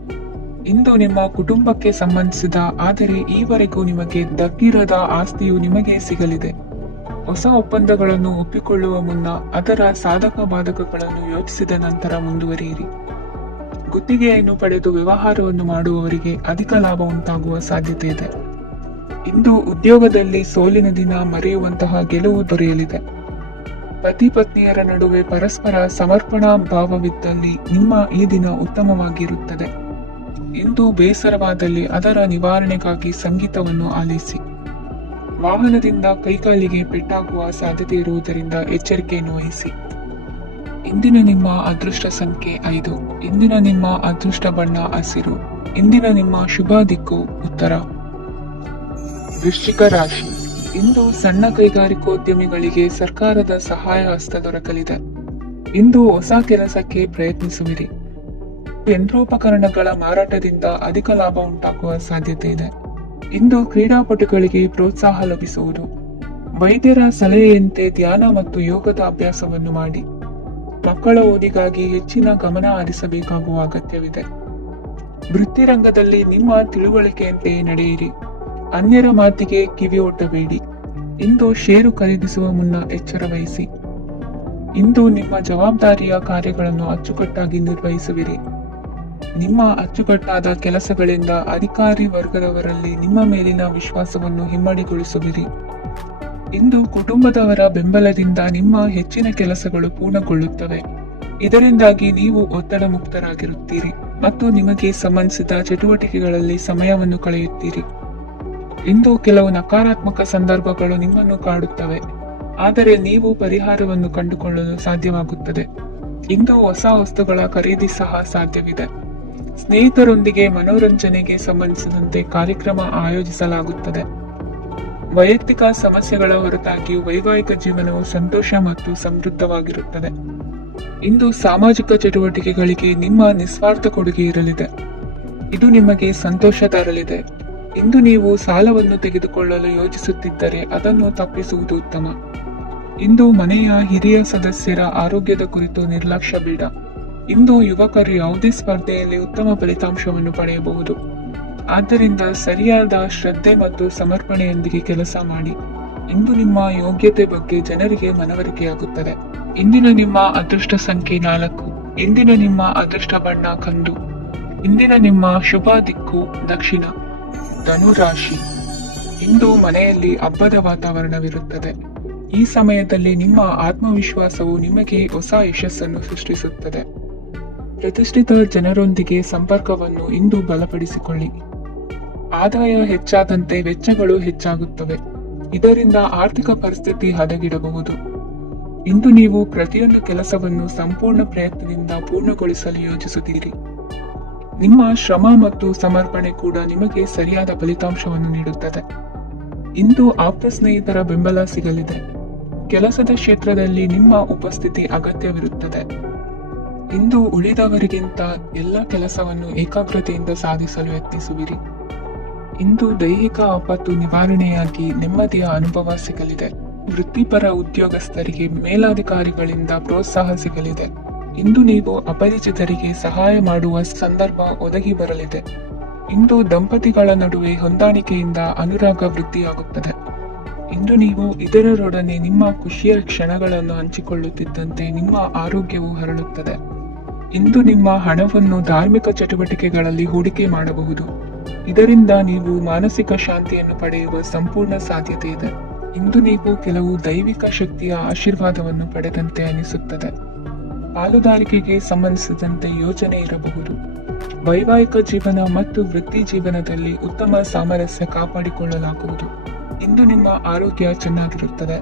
ಇಂದು ನಿಮ್ಮ ಕುಟುಂಬಕ್ಕೆ ಸಂಬಂಧಿಸಿದ ಆದರೆ ಈವರೆಗೂ ನಿಮಗೆ ದಕ್ಕಿರದ ಆಸ್ತಿಯು ನಿಮಗೆ ಸಿಗಲಿದೆ. ಹೊಸ ಒಪ್ಪಂದಗಳನ್ನು ಒಪ್ಪಿಕೊಳ್ಳುವ ಮುನ್ನ ಅದರ ಸಾಧಕ ಬಾಧಕಗಳನ್ನು ಯೋಚಿಸಿದ ನಂತರ ಮುಂದುವರಿಯಿರಿ. ಗುತ್ತಿಗೆಯನ್ನು ಪಡೆದು ವ್ಯವಹಾರವನ್ನು ಮಾಡುವವರಿಗೆ ಅಧಿಕ ಲಾಭ ಉಂಟಾಗುವ ಸಾಧ್ಯತೆ ಇದೆ. ಇಂದು ಉದ್ಯೋಗದಲ್ಲಿ ಸೋಲಿನ ದಿನ ಮರೆಯುವಂತಹ ಗೆಲುವು ದೊರೆಯಲಿದೆ. ಪತಿ ಪತ್ನಿಯರ ನಡುವೆ ಪರಸ್ಪರ ಸಮರ್ಪಣಾ ಭಾವವಿದ್ದಲ್ಲಿ ನಿಮ್ಮ ಈ ದಿನ ಉತ್ತಮವಾಗಿರುತ್ತದೆ. ಇಂದು ಬೇಸರವಾದಲ್ಲಿ ಅದರ ನಿವಾರಣೆಗಾಗಿ ಸಂಗೀತವನ್ನು ಆಲಿಸಿ. ವಾಹನದಿಂದ ಕೈಕಾಲಿಗೆ ಪೆಟ್ಟಾಗುವ ಸಾಧ್ಯತೆ ಇರುವುದರಿಂದ ಎಚ್ಚರಿಕೆಯನ್ನು ವಹಿಸಿ. ಇಂದಿನ ನಿಮ್ಮ ಅದೃಷ್ಟ ಸಂಖ್ಯೆ 5. ಇಂದಿನ ನಿಮ್ಮ ಅದೃಷ್ಟ ಬಣ್ಣ ಹಸಿರು. ಇಂದಿನ ನಿಮ್ಮ ಶುಭ ದಿಕ್ಕು ಉತ್ತರ. ವೃಶ್ಚಿಕ ರಾಶಿ. ಇಂದು ಸಣ್ಣ ಕೈಗಾರಿಕೋದ್ಯಮಿಗಳಿಗೆ ಸರ್ಕಾರದ ಸಹಾಯ ಹಸ್ತ ದೊರಕಲಿದೆ. ಇಂದು ಹೊಸ ಕೆಲಸಕ್ಕೆ ಪ್ರಯತ್ನಿಸುವಿರಿ. ಯಂತ್ರೋಪಕರಣಗಳ ಮಾರಾಟದಿಂದ ಅಧಿಕ ಲಾಭ ಉಂಟಾಗುವ ಸಾಧ್ಯತೆ ಇದೆ. ಇಂದು ಕ್ರೀಡಾಪಟುಗಳಿಗೆ ಪ್ರೋತ್ಸಾಹ ಲಭಿಸುವುದು. ವೈದ್ಯರ ಸಲಹೆಯಂತೆ ಧ್ಯಾನ ಮತ್ತು ಯೋಗದ ಅಭ್ಯಾಸವನ್ನು ಮಾಡಿ. ಮಕ್ಕಳ ಓದಿಗಾಗಿ ಹೆಚ್ಚಿನ ಗಮನ ಹರಿಸಬೇಕಾಗುವ ಅಗತ್ಯವಿದೆ. ವೃತ್ತಿರಂಗದಲ್ಲಿ ನಿಮ್ಮ ತಿಳುವಳಿಕೆಯಂತೆ ನಡೆಯಿರಿ. ಅನ್ಯರ ಮಾತಿಗೆ ಕಿವಿಯೊಡ್ಡಬೇಡಿ. ಇಂದು ಷೇರು ಖರೀದಿಸುವ ಮುನ್ನ ಎಚ್ಚರ ವಹಿಸಿ. ಇಂದು ನಿಮ್ಮ ಜವಾಬ್ದಾರಿಯ ಕಾರ್ಯಗಳನ್ನು ಅಚ್ಚುಕಟ್ಟಾಗಿ ನಿರ್ವಹಿಸುವಿರಿ. ನಿಮ್ಮ ಅಚ್ಚುಕಟ್ಟಾದ ಕೆಲಸಗಳಿಂದ ಅಧಿಕಾರಿ ವರ್ಗದವರಲ್ಲಿ ನಿಮ್ಮ ಮೇಲಿನ ವಿಶ್ವಾಸವನ್ನು ಇಮ್ಮಡಿಗೊಳಿಸುವಿರಿ. ಇಂದು ಕುಟುಂಬದವರ ಬೆಂಬಲದಿಂದ ನಿಮ್ಮ ಹೆಚ್ಚಿನ ಕೆಲಸಗಳು ಪೂರ್ಣಗೊಳ್ಳುತ್ತವೆ. ಇದರಿಂದಾಗಿ ನೀವು ಒತ್ತಡ ಮುಕ್ತರಾಗಿರುತ್ತೀರಿ ಮತ್ತು ನಿಮಗೆ ಸಂಬಂಧಿಸಿದ ಚಟುವಟಿಕೆಗಳಲ್ಲಿ ಸಮಯವನ್ನು ಕಳೆಯುತ್ತೀರಿ. ಇಂದು ಕೆಲವು ನಕಾರಾತ್ಮಕ ಸಂದರ್ಭಗಳು ನಿಮ್ಮನ್ನು ಕಾಡುತ್ತವೆ, ಆದರೆ ನೀವು ಪರಿಹಾರವನ್ನು ಕಂಡುಕೊಳ್ಳಲು ಸಾಧ್ಯವಾಗುತ್ತದೆ. ಇಂದು ಹೊಸ ವಸ್ತುಗಳ ಖರೀದಿ ಸಹ ಸಾಧ್ಯವಿದೆ. ಸ್ನೇಹಿತರೊಂದಿಗೆ ಮನೋರಂಜನೆಗೆ ಸಂಬಂಧಿಸಿದಂತೆ ಕಾರ್ಯಕ್ರಮ ಆಯೋಜಿಸಲಾಗುತ್ತದೆ. ವೈಯಕ್ತಿಕ ಸಮಸ್ಯೆಗಳ ಹೊರತಾಗಿಯೂ ವೈವಾಹಿಕ ಜೀವನವು ಸಂತೋಷ ಮತ್ತು ಸಮೃದ್ಧವಾಗಿರುತ್ತದೆ. ಇಂದು ಸಾಮಾಜಿಕ ಚಟುವಟಿಕೆಗಳಿಗೆ ನಿಮ್ಮ ನಿಸ್ವಾರ್ಥ ಕೊಡುಗೆ ಇರಲಿದೆ. ಇದು ನಿಮಗೆ ಸಂತೋಷ ತರಲಿದೆ. ಇಂದು ನೀವು ಸಾಲವನ್ನು ತೆಗೆದುಕೊಳ್ಳಲು ಯೋಚಿಸುತ್ತಿದ್ದರೆ ಅದನ್ನು ತಪ್ಪಿಸುವುದು ಉತ್ತಮ. ಇಂದು ಮನೆಯ ಹಿರಿಯ ಸದಸ್ಯರ ಆರೋಗ್ಯದ ಕುರಿತು ನಿರ್ಲಕ್ಷ್ಯ ಬೇಡ. ಇಂದು ಯುವಕರು ಯಾವುದೇ ಸ್ಪರ್ಧೆಯಲ್ಲಿ ಉತ್ತಮ ಫಲಿತಾಂಶವನ್ನು ಪಡೆಯಬಹುದು. ಆದ್ದರಿಂದ ಸರಿಯಾದ ಶ್ರದ್ಧೆ ಮತ್ತು ಸಮರ್ಪಣೆಯೊಂದಿಗೆ ಕೆಲಸ ಮಾಡಿ. ಇಂದು ನಿಮ್ಮ ಯೋಗ್ಯತೆ ಬಗ್ಗೆ ಜನರಿಗೆ ಮನವರಿಕೆಯಾಗುತ್ತದೆ. ಇಂದಿನ ನಿಮ್ಮ ಅದೃಷ್ಟ ಸಂಖ್ಯೆ 4. ಇಂದಿನ ನಿಮ್ಮ ಅದೃಷ್ಟ ಬಣ್ಣ ಕಂದು. ಇಂದಿನ ನಿಮ್ಮ ಶುಭ ದಿಕ್ಕು ದಕ್ಷಿಣ. ಧನುರಾಶಿ. ಇಂದು ಮನೆಯಲ್ಲಿ ಹಬ್ಬದ ವಾತಾವರಣವಿರುತ್ತದೆ. ಈ ಸಮಯದಲ್ಲಿ ನಿಮ್ಮ ಆತ್ಮವಿಶ್ವಾಸವು ನಿಮಗೆ ಹೊಸ ಯಶಸ್ಸನ್ನು ಸೃಷ್ಟಿಸುತ್ತದೆ. ಪ್ರತಿಷ್ಠಿತ ಜನರೊಂದಿಗೆ ಸಂಪರ್ಕವನ್ನು ಇಂದು ಬಲಪಡಿಸಿಕೊಳ್ಳಿ. ಆದಾಯ ಹೆಚ್ಚಾದಂತೆ ವೆಚ್ಚಗಳು ಹೆಚ್ಚಾಗುತ್ತವೆ. ಇದರಿಂದ ಆರ್ಥಿಕ ಪರಿಸ್ಥಿತಿ ಹದಗೆಡಬಹುದು. ಇಂದು ನೀವು ಪ್ರತಿಯೊಂದು ಕೆಲಸವನ್ನು ಸಂಪೂರ್ಣ ಪ್ರಯತ್ನದಿಂದ ಪೂರ್ಣಗೊಳಿಸಲು ಯೋಜಿಸುತ್ತೀರಿ. ನಿಮ್ಮ ಶ್ರಮ ಮತ್ತು ಸಮರ್ಪಣೆ ಕೂಡ ನಿಮಗೆ ಸರಿಯಾದ ಫಲಿತಾಂಶವನ್ನು ನೀಡುತ್ತದೆ. ಇಂದು ಆಪ್ತ ಸ್ನೇಹಿತರ ಬೆಂಬಲ ಸಿಗಲಿದೆ. ಕೆಲಸದ ಕ್ಷೇತ್ರದಲ್ಲಿ ನಿಮ್ಮ ಉಪಸ್ಥಿತಿ ಅಗತ್ಯವಿರುತ್ತದೆ. ಇಂದು ಉಳಿದವರಿಗಿಂತ ಎಲ್ಲ ಕೆಲಸವನ್ನು ಏಕಾಗ್ರತೆಯಿಂದ ಸಾಧಿಸಲು ಯತ್ನಿಸುವಿರಿ. ಇಂದು ದೈಹಿಕ ಆಪತ್ತು ನಿವಾರಣೆಯಾಗಿ ನೆಮ್ಮದಿಯ ಅನುಭವ ಸಿಗಲಿದೆ. ವೃತ್ತಿಪರ ಉದ್ಯೋಗಸ್ಥರಿಗೆ ಮೇಲಾಧಿಕಾರಿಗಳಿಂದ ಪ್ರೋತ್ಸಾಹ ಸಿಗಲಿದೆ. ಇಂದು ನೀವು ಅಪರಿಚಿತರಿಗೆ ಸಹಾಯ ಮಾಡುವ ಸಂದರ್ಭ ಒದಗಿ ಬರಲಿದೆ. ಇಂದು ದಂಪತಿಗಳ ನಡುವೆ ಹೊಂದಾಣಿಕೆಯಿಂದ ಅನುರಾಗ ವೃದ್ಧಿಯಾಗುತ್ತದೆ. ಇಂದು ನೀವು ಇತರರೊಡನೆ ನಿಮ್ಮ ಖುಷಿಯ ಕ್ಷಣಗಳನ್ನು ಹಂಚಿಕೊಳ್ಳುತ್ತಿದ್ದಂತೆ ನಿಮ್ಮ ಆರೋಗ್ಯವು ಹರಡುತ್ತದೆ. ಇಂದು ನಿಮ್ಮ ಹಣವನ್ನು ಧಾರ್ಮಿಕ ಚಟುವಟಿಕೆಗಳಲ್ಲಿ ಹೂಡಿಕೆ ಮಾಡಬಹುದು. ಇದರಿಂದ ನೀವು ಮಾನಸಿಕ ಶಾಂತಿಯನ್ನು ಪಡೆಯುವ ಸಂಪೂರ್ಣ ಸಾಧ್ಯತೆ ಇದೆ. ಇಂದು ನೀವು ಕೆಲವು ದೈವಿಕ ಶಕ್ತಿಯ ಆಶೀರ್ವಾದವನ್ನು ಪಡೆದಂತೆ ಅನಿಸುತ್ತದೆ. ಪಾಲುದಾರಿಕೆಗೆ ಸಂಬಂಧಿಸಿದಂತೆ ಯೋಜನೆ ಇರಬಹುದು. ವೈವಾಹಿಕ ಜೀವನ ಮತ್ತು ವೃತ್ತಿ ಜೀವನದಲ್ಲಿ ಉತ್ತಮ ಸಾಮರಸ್ಯ ಕಾಪಾಡಿಕೊಳ್ಳಲಾಗುವುದು. ಇಂದು ನಿಮ್ಮ ಆರೋಗ್ಯ ಚೆನ್ನಾಗಿರುತ್ತದೆ.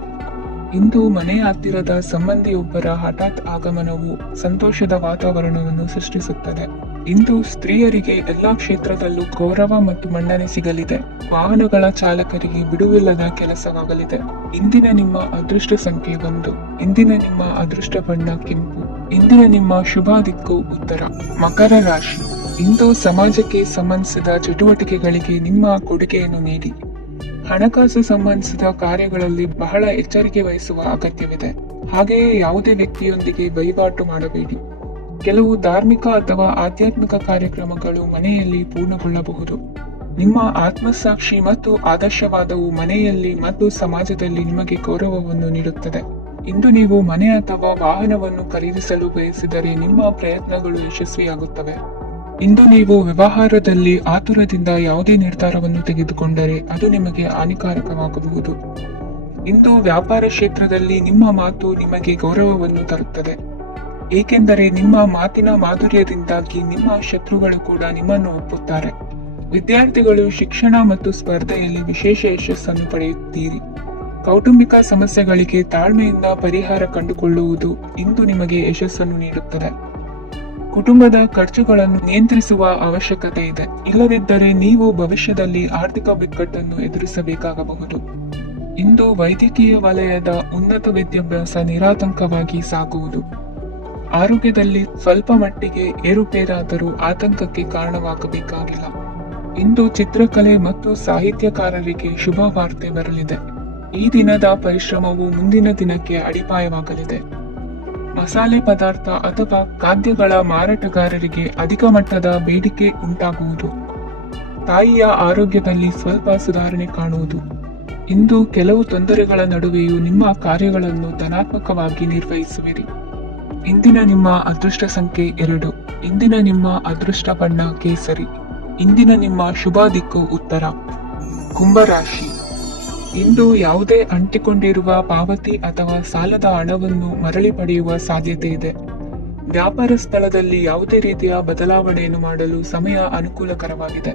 ಇಂದು ಮನೆಯ ಹತ್ತಿರದ ಸಂಬಂಧಿಯೊಬ್ಬರ ಹಠಾತ್ ಆಗಮನವು ಸಂತೋಷದ ವಾತಾವರಣವನ್ನು ಸೃಷ್ಟಿಸುತ್ತದೆ. ಇಂದು ಸ್ತ್ರೀಯರಿಗೆ ಎಲ್ಲಾ ಕ್ಷೇತ್ರದಲ್ಲೂ ಗೌರವ ಮತ್ತು ಮನ್ನಣೆ ಸಿಗಲಿದೆ. ವಾಹನಗಳ ಚಾಲಕರಿಗೆ ಬಿಡುವಿಲ್ಲದ ಕೆಲಸವಾಗಲಿದೆ. ಇಂದಿನ ನಿಮ್ಮ ಅದೃಷ್ಟ ಸಂಖ್ಯೆ 1. ಇಂದಿನ ನಿಮ್ಮ ಅದೃಷ್ಟ ಬಣ್ಣ ಕೆಂಪು. ಇಂದಿನ ನಿಮ್ಮ ಶುಭ ದಿಕ್ಕು ಉತ್ತರ. ಮಕರ ರಾಶಿ. ಇಂದು ಸಮಾಜಕ್ಕೆ ಸಂಬಂಧಿಸಿದ ಚಟುವಟಿಕೆಗಳಿಗೆ ನಿಮ್ಮ ಕೊಡುಗೆಯನ್ನು ನೀಡಿ. ಹಣಕಾಸು ಸಂಬಂಧಿಸಿದ ಕಾರ್ಯಗಳಲ್ಲಿ ಬಹಳ ಎಚ್ಚರಿಕೆ ವಹಿಸುವ ಅಗತ್ಯವಿದೆ. ಹಾಗೆಯೇ ಯಾವುದೇ ವ್ಯಕ್ತಿಯೊಂದಿಗೆ ವಹಿವಾಟು ಮಾಡಬೇಡಿ. ಕೆಲವು ಧಾರ್ಮಿಕ ಅಥವಾ ಆಧ್ಯಾತ್ಮಿಕ ಕಾರ್ಯಕ್ರಮಗಳು ಮನೆಯಲ್ಲಿ ಪೂರ್ಣಗೊಳ್ಳಬಹುದು. ನಿಮ್ಮ ಆತ್ಮಸಾಕ್ಷಿ ಮತ್ತು ಆದರ್ಶವಾದವು ಮನೆಯಲ್ಲಿ ಮತ್ತು ಸಮಾಜದಲ್ಲಿ ನಿಮಗೆ ಗೌರವವನ್ನು ನೀಡುತ್ತದೆ. ಇಂದು ನೀವು ಮನೆ ಅಥವಾ ವಾಹನವನ್ನು ಖರೀದಿಸಲು ಬಯಸಿದರೆ ನಿಮ್ಮ ಪ್ರಯತ್ನಗಳು ಯಶಸ್ವಿಯಾಗುತ್ತವೆ. ಇಂದು ನೀವು ವ್ಯವಹಾರದಲ್ಲಿ ಆತುರದಿಂದ ಯಾವುದೇ ನಿರ್ಧಾರವನ್ನು ತೆಗೆದುಕೊಂಡರೆ ಅದು ನಿಮಗೆ ಹಾನಿಕಾರಕವಾಗಬಹುದು. ಇಂದು ವ್ಯಾಪಾರ ಕ್ಷೇತ್ರದಲ್ಲಿ ನಿಮ್ಮ ಮಾತು ನಿಮಗೆ ಗೌರವವನ್ನು ತರುತ್ತದೆ, ಏಕೆಂದರೆ ನಿಮ್ಮ ಮಾತಿನ ಮಾಧುರ್ಯದಿಂದಾಗಿ ನಿಮ್ಮ ಶತ್ರುಗಳು ಕೂಡ ನಿಮ್ಮನ್ನು ಒಪ್ಪುತ್ತಾರೆ. ವಿದ್ಯಾರ್ಥಿಗಳು ಶಿಕ್ಷಣ ಮತ್ತು ಸ್ಪರ್ಧೆಯಲ್ಲಿ ವಿಶೇಷ ಯಶಸ್ಸನ್ನು ಪಡೆಯುತ್ತೀರಿ. ಕೌಟುಂಬಿಕ ಸಮಸ್ಯೆಗಳಿಗೆ ತಾಳ್ಮೆಯಿಂದ ಪರಿಹಾರ ಕಂಡುಕೊಳ್ಳುವುದು ಇಂದು ನಿಮಗೆ ಯಶಸ್ಸನ್ನು ನೀಡುತ್ತದೆ. ಕುಟುಂಬದ ಖರ್ಚುಗಳನ್ನು ನಿಯಂತ್ರಿಸುವ ಅವಶ್ಯಕತೆ ಇದೆ. ಇಲ್ಲದಿದ್ದರೆ ನೀವು ಭವಿಷ್ಯದಲ್ಲಿ ಆರ್ಥಿಕ ಬಿಕ್ಕಟ್ಟನ್ನು ಎದುರಿಸಬೇಕಾಗಬಹುದು. ಇಂದು ವೈದ್ಯಕೀಯ ವಲಯದ ಉನ್ನತ ವಿದ್ಯಾಭ್ಯಾಸ ನಿರಾತಂಕವಾಗಿ ಸಾಗುವುದು. ಆರೋಗ್ಯದಲ್ಲಿ ಸ್ವಲ್ಪ ಮಟ್ಟಿಗೆ ಏರುಪೇರಾದರೂ ಆತಂಕಕ್ಕೆ ಕಾರಣವಾಗಬೇಕಾಗಿಲ್ಲ. ಇಂದು ಚಿತ್ರಕಲೆ ಮತ್ತು ಸಾಹಿತ್ಯಕಾರರಿಗೆ ಶುಭ ವಾರ್ತೆ ಬರಲಿದೆ. ಈ ದಿನದ ಪರಿಶ್ರಮವು ಮುಂದಿನ ದಿನಕ್ಕೆ ಅಡಿಪಾಯವಾಗಲಿದೆ. ಮಸಾಲೆ ಪದಾರ್ಥ ಅಥವಾ ಖಾದ್ಯಗಳ ಮಾರಾಟಗಾರರಿಗೆ ಅಧಿಕ ಮಟ್ಟದ ಬೇಡಿಕೆ ಉಂಟಾಗುವುದು. ತಾಯಿಯ ಆರೋಗ್ಯದಲ್ಲಿ ಸ್ವಲ್ಪ ಸುಧಾರಣೆ ಕಾಣುವುದು. ಇಂದು ಕೆಲವು ತೊಂದರೆಗಳ ನಡುವೆಯೂ ನಿಮ್ಮ ಕಾರ್ಯಗಳನ್ನು ಧನಾತ್ಮಕವಾಗಿ ನಿರ್ವಹಿಸುವಿರಿ. ಇಂದಿನ ನಿಮ್ಮ ಅದೃಷ್ಟ ಸಂಖ್ಯೆ 2. ಇಂದಿನ ನಿಮ್ಮ ಅದೃಷ್ಟ ಬಣ್ಣ ಕೇಸರಿ. ಇಂದಿನ ನಿಮ್ಮ ಶುಭ ದಿಕ್ಕು ಉತ್ತರ. ಕುಂಭರಾಶಿ. ಇಂದು ಯಾವುದೇ ಅಂಟಿಕೊಂಡಿರುವ ಪಾವತಿ ಅಥವಾ ಸಾಲದ ಹಣವನ್ನು ಮರಳಿ ಪಡೆಯುವ ಸಾಧ್ಯತೆ ಇದೆ. ವ್ಯಾಪಾರ ಸ್ಥಳದಲ್ಲಿ ಯಾವುದೇ ರೀತಿಯ ಬದಲಾವಣೆಯನ್ನು ಮಾಡಲು ಸಮಯ ಅನುಕೂಲಕರವಾಗಿದೆ.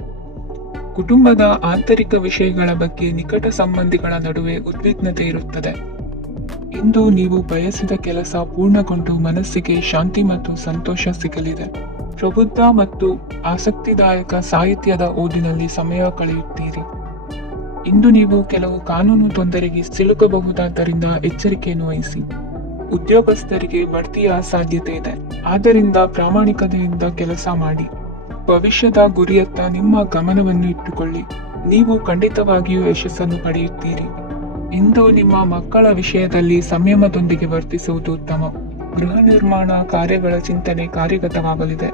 ಕುಟುಂಬದ ಆಂತರಿಕ ವಿಷಯಗಳ ಬಗ್ಗೆ ನಿಕಟ ಸಂಬಂಧಿಗಳ ನಡುವೆ ಉದ್ವಿಗ್ನತೆ ಇರುತ್ತದೆ. ಇಂದು ನೀವು ಬಯಸಿದ ಕೆಲಸ ಪೂರ್ಣಗೊಂಡು ಮನಸ್ಸಿಗೆ ಶಾಂತಿ ಮತ್ತು ಸಂತೋಷ ಸಿಗಲಿದೆ. ಪ್ರಬುದ್ಧ ಮತ್ತು ಆಸಕ್ತಿದಾಯಕ ಸಾಹಿತ್ಯದ ಓದಿನಲ್ಲಿ ಸಮಯ ಕಳೆಯುತ್ತೀರಿ. ಇಂದು ನೀವು ಕೆಲವು ಕಾನೂನು ತೊಂದರೆಗೆ ಸಿಲುಕಬಹುದಾದ್ದರಿಂದ ಎಚ್ಚರಿಕೆಯನ್ನು ವಹಿಸಿ. ಉದ್ಯೋಗಸ್ಥರಿಗೆ ಬಡ್ತಿಯ ಸಾಧ್ಯತೆ ಇದೆ, ಆದ್ದರಿಂದ ಪ್ರಾಮಾಣಿಕತೆಯಿಂದ ಕೆಲಸ ಮಾಡಿ. ಭವಿಷ್ಯದ ಗುರಿಯತ್ತ ನಿಮ್ಮ ಗಮನವನ್ನು ಇಟ್ಟುಕೊಳ್ಳಿ. ನೀವು ಖಂಡಿತವಾಗಿಯೂ ಯಶಸ್ಸನ್ನು ಪಡೆಯುತ್ತೀರಿ. ಇಂದು ನಿಮ್ಮ ಮಕ್ಕಳ ವಿಷಯದಲ್ಲಿ ಸಂಯಮದೊಂದಿಗೆ ವರ್ತಿಸುವುದು ಉತ್ತಮ. ಗೃಹ ನಿರ್ಮಾಣ ಕಾರ್ಯಗಳ ಚಿಂತನೆ ಕಾರ್ಯಗತವಾಗಲಿದೆ.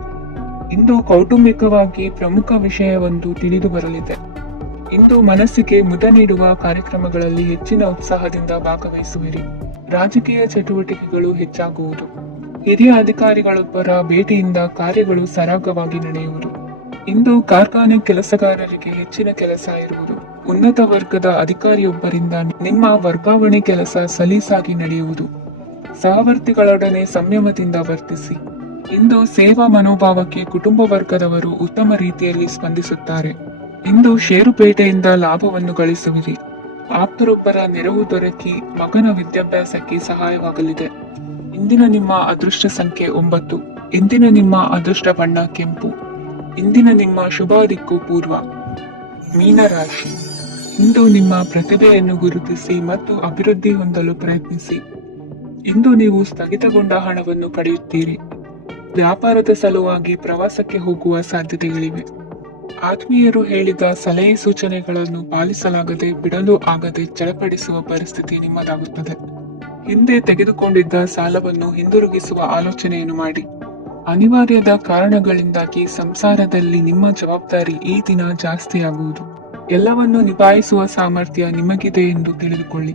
ಇಂದು ಕೌಟುಂಬಿಕವಾಗಿ ಪ್ರಮುಖ ವಿಷಯವೊಂದು ತಿಳಿದು ಬರಲಿದೆ. ಇಂದು ಮನಸ್ಸಿಗೆ ಮುದ ನೀಡುವ ಕಾರ್ಯಕ್ರಮಗಳಲ್ಲಿ ಹೆಚ್ಚಿನ ಉತ್ಸಾಹದಿಂದ ಭಾಗವಹಿಸುವಿರಿ. ರಾಜಕೀಯ ಚಟುವಟಿಕೆಗಳು ಹೆಚ್ಚಾಗುವುದು. ಹಿರಿಯ ಅಧಿಕಾರಿಗಳೊಬ್ಬರ ಭೇಟಿಯಿಂದ ಕಾರ್ಯಗಳು ಸರಾಗವಾಗಿ ನಡೆಯುವುದು. ಇಂದು ಕಾರ್ಖಾನೆ ಕೆಲಸಗಾರರಿಗೆ ಹೆಚ್ಚಿನ ಕೆಲಸ ಇರುವುದು. ಉನ್ನತ ವರ್ಗದ ಅಧಿಕಾರಿಯೊಬ್ಬರಿಂದ ನಿಮ್ಮ ವರ್ಗಾವಣೆ ಕೆಲಸ ಸಲೀಸಾಗಿ ನಡೆಯುವುದು. ಸಹವರ್ತಿಗಳೊಡನೆ ಸಂಯಮದಿಂದ ವರ್ತಿಸಿ. ಇಂದು ಸೇವಾ ಮನೋಭಾವಕ್ಕೆ ಕುಟುಂಬ ವರ್ಗದವರು ಉತ್ತಮ ರೀತಿಯಲ್ಲಿ ಸ್ಪಂದಿಸುತ್ತಾರೆ. ಇಂದು ಷೇರುಪೇಟೆಯಿಂದ ಲಾಭವನ್ನು ಗಳಿಸುವಿರಿ. ಆಪ್ತರೊಬ್ಬರ ನೆರವು ದೊರಕಿ ಮಗನ ವಿದ್ಯಾಭ್ಯಾಸಕ್ಕೆ ಸಹಾಯವಾಗಲಿದೆ. ಇಂದಿನ ನಿಮ್ಮ ಅದೃಷ್ಟ ಸಂಖ್ಯೆ 9. ಇಂದಿನ ನಿಮ್ಮ ಅದೃಷ್ಟ ಬಣ್ಣ ಕೆಂಪು. ಇಂದಿನ ನಿಮ್ಮ ಶುಭ ದಿಕ್ಕು ಪೂರ್ವ. ಮೀನರಾಶಿ. ಇಂದು ನಿಮ್ಮ ಪ್ರತಿಭೆಯನ್ನು ಗುರುತಿಸಿ ಮತ್ತು ಅಭಿವೃದ್ಧಿ ಹೊಂದಲು ಪ್ರಯತ್ನಿಸಿ. ಇಂದು ನೀವು ಸ್ಥಗಿತಗೊಂಡ ಹಣವನ್ನು ಪಡೆಯುತ್ತೀರಿ. ವ್ಯಾಪಾರದ ಸಲುವಾಗಿ ಪ್ರವಾಸಕ್ಕೆ ಹೋಗುವ ಸಾಧ್ಯತೆಗಳಿವೆ. ಆತ್ಮೀಯರು ಹೇಳಿದ ಸಲಹೆ ಸೂಚನೆಗಳನ್ನು ಪಾಲಿಸಲಾಗದೆ ಬಿಡಲು ಆಗದೆ ಚಡಪಡಿಸುವ ಪರಿಸ್ಥಿತಿ ನಿಮ್ಮದಾಗುತ್ತದೆ. ಹಿಂದೆ ತೆಗೆದುಕೊಂಡಿದ್ದ ಸಾಲವನ್ನು ಹಿಂದಿರುಗಿಸುವ ಆಲೋಚನೆಯನ್ನು ಮಾಡಿ. ಅನಿವಾರ್ಯದ ಕಾರಣಗಳಿಂದಾಗಿ ಸಂಸಾರದಲ್ಲಿ ನಿಮ್ಮ ಜವಾಬ್ದಾರಿ ಈ ದಿನ ಜಾಸ್ತಿಯಾಗುವುದು. ಎಲ್ಲವನ್ನು ನಿಭಾಯಿಸುವ ಸಾಮರ್ಥ್ಯ ನಿಮಗಿದೆ ಎಂದು ತಿಳಿದುಕೊಳ್ಳಿ.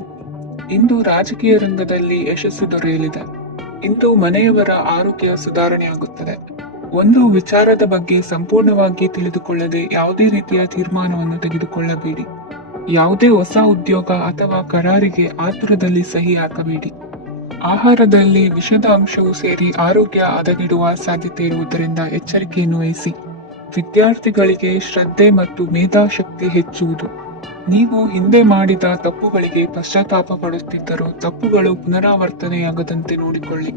ಇಂದು ರಾಜಕೀಯ ರಂಗದಲ್ಲಿ ಯಶಸ್ಸು ದೊರೆಯಲಿದೆ. ಇಂದು ಮನೆಯವರ ಆರೋಗ್ಯ ಸುಧಾರಣೆಯಾಗುತ್ತದೆ. ಒಂದು ವಿಚಾರದ ಬಗ್ಗೆ ಸಂಪೂರ್ಣವಾಗಿ ತಿಳಿದುಕೊಳ್ಳದೆ ಯಾವುದೇ ರೀತಿಯ ತೀರ್ಮಾನವನ್ನು ತೆಗೆದುಕೊಳ್ಳಬೇಡಿ. ಯಾವುದೇ ಹೊಸ ಉದ್ಯೋಗ ಅಥವಾ ಕರಾರಿಗೆ ಆತುರದಲ್ಲಿ ಸಹಿ ಹಾಕಬೇಡಿ. ಆಹಾರದಲ್ಲಿ ವಿಷದ ಅಂಶವು ಸೇರಿ ಆರೋಗ್ಯ ಹದಗೆಡುವ ಸಾಧ್ಯತೆ ಇರುವುದರಿಂದ ಎಚ್ಚರಿಕೆಯನ್ನು ವಹಿಸಿ. ವಿದ್ಯಾರ್ಥಿಗಳಿಗೆ ಶ್ರದ್ಧೆ ಮತ್ತು ಮೇಧಾಶಕ್ತಿ ಹೆಚ್ಚುವುದು. ನೀವು ಹಿಂದೆ ಮಾಡಿದ ತಪ್ಪುಗಳಿಗೆ ಪಶ್ಚಾತ್ತಾಪ ಪಡುತ್ತಿದ್ದರೂ ತಪ್ಪುಗಳು ಪುನರಾವರ್ತನೆಯಾಗದಂತೆ ನೋಡಿಕೊಳ್ಳಿ.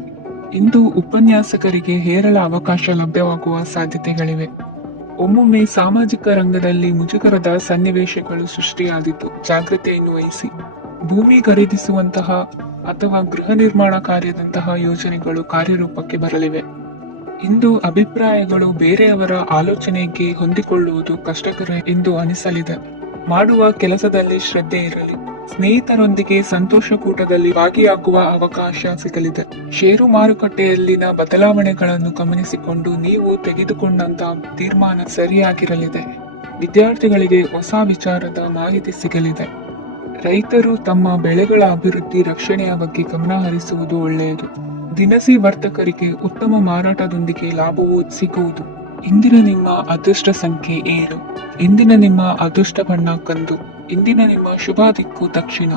ಇಂದು ಉಪನ್ಯಾಸಕರಿಗೆ ಹೇರಳ ಅವಕಾಶ ಲಭ್ಯವಾಗುವ ಸಾಧ್ಯತೆಗಳಿವೆ. ಒಮ್ಮೊಮ್ಮೆ ಸಾಮಾಜಿಕ ರಂಗದಲ್ಲಿ ಮುಜುಗರದ ಸನ್ನಿವೇಶಗಳು ಸೃಷ್ಟಿಯಾದಿದ್ದು ಜಾಗ್ರತೆಯನ್ನು ವಹಿಸಿ. ಭೂಮಿ ಖರೀದಿಸುವಂತಹ ಅಥವಾ ಗೃಹ ನಿರ್ಮಾಣ ಕಾರ್ಯದಂತಹ ಯೋಜನೆಗಳು ಕಾರ್ಯರೂಪಕ್ಕೆ ಬರಲಿವೆ. ಇಂದು ಅಭಿಪ್ರಾಯಗಳು ಬೇರೆಯವರ ಆಲೋಚನೆಗೆ ಹೊಂದಿಕೊಳ್ಳುವುದು ಕಷ್ಟಕರ ಎಂದು ಅನಿಸಲಿದೆ. ಮಾಡುವ ಕೆಲಸದಲ್ಲಿ ಶ್ರದ್ಧೆ ಇರಲಿ. ಸ್ನೇಹಿತರೊಂದಿಗೆ ಸಂತೋಷಕೂಟದಲ್ಲಿ ಭಾಗಿಯಾಗುವ ಅವಕಾಶ ಸಿಗಲಿದೆ. ಷೇರು ಮಾರುಕಟ್ಟೆಯಲ್ಲಿನ ಬದಲಾವಣೆಗಳನ್ನು ಗಮನಿಸಿಕೊಂಡು ನೀವು ತೆಗೆದುಕೊಂಡಂತಹ ತೀರ್ಮಾನ ಸರಿಯಾಗಿರಲಿದೆ. ವಿದ್ಯಾರ್ಥಿಗಳಿಗೆ ಹೊಸ ವಿಚಾರದ ಮಾಹಿತಿ ಸಿಗಲಿದೆ. ರೈತರು ತಮ್ಮ ಬೆಳೆಗಳ ಅಭಿವೃದ್ಧಿ ರಕ್ಷಣೆಯ ಬಗ್ಗೆ ಗಮನ ಹರಿಸುವುದು ಒಳ್ಳೆಯದು. ದಿನಸಿ ವರ್ತಕರಿಗೆ ಉತ್ತಮ ಮಾರಾಟದೊಂದಿಗೆ ಲಾಭವೂ ಸಿಗುವುದು. ಇಂದಿನ ನಿಮ್ಮ ಅದೃಷ್ಟ ಸಂಖ್ಯೆ 7. ಇಂದಿನ ನಿಮ್ಮ ಅದೃಷ್ಟ ಬಣ್ಣ ಕಂದು. ಇಂದಿನ ನಿಮ್ಮ ಶುಭ ದಿಕ್ಕು ದಕ್ಷಿಣ.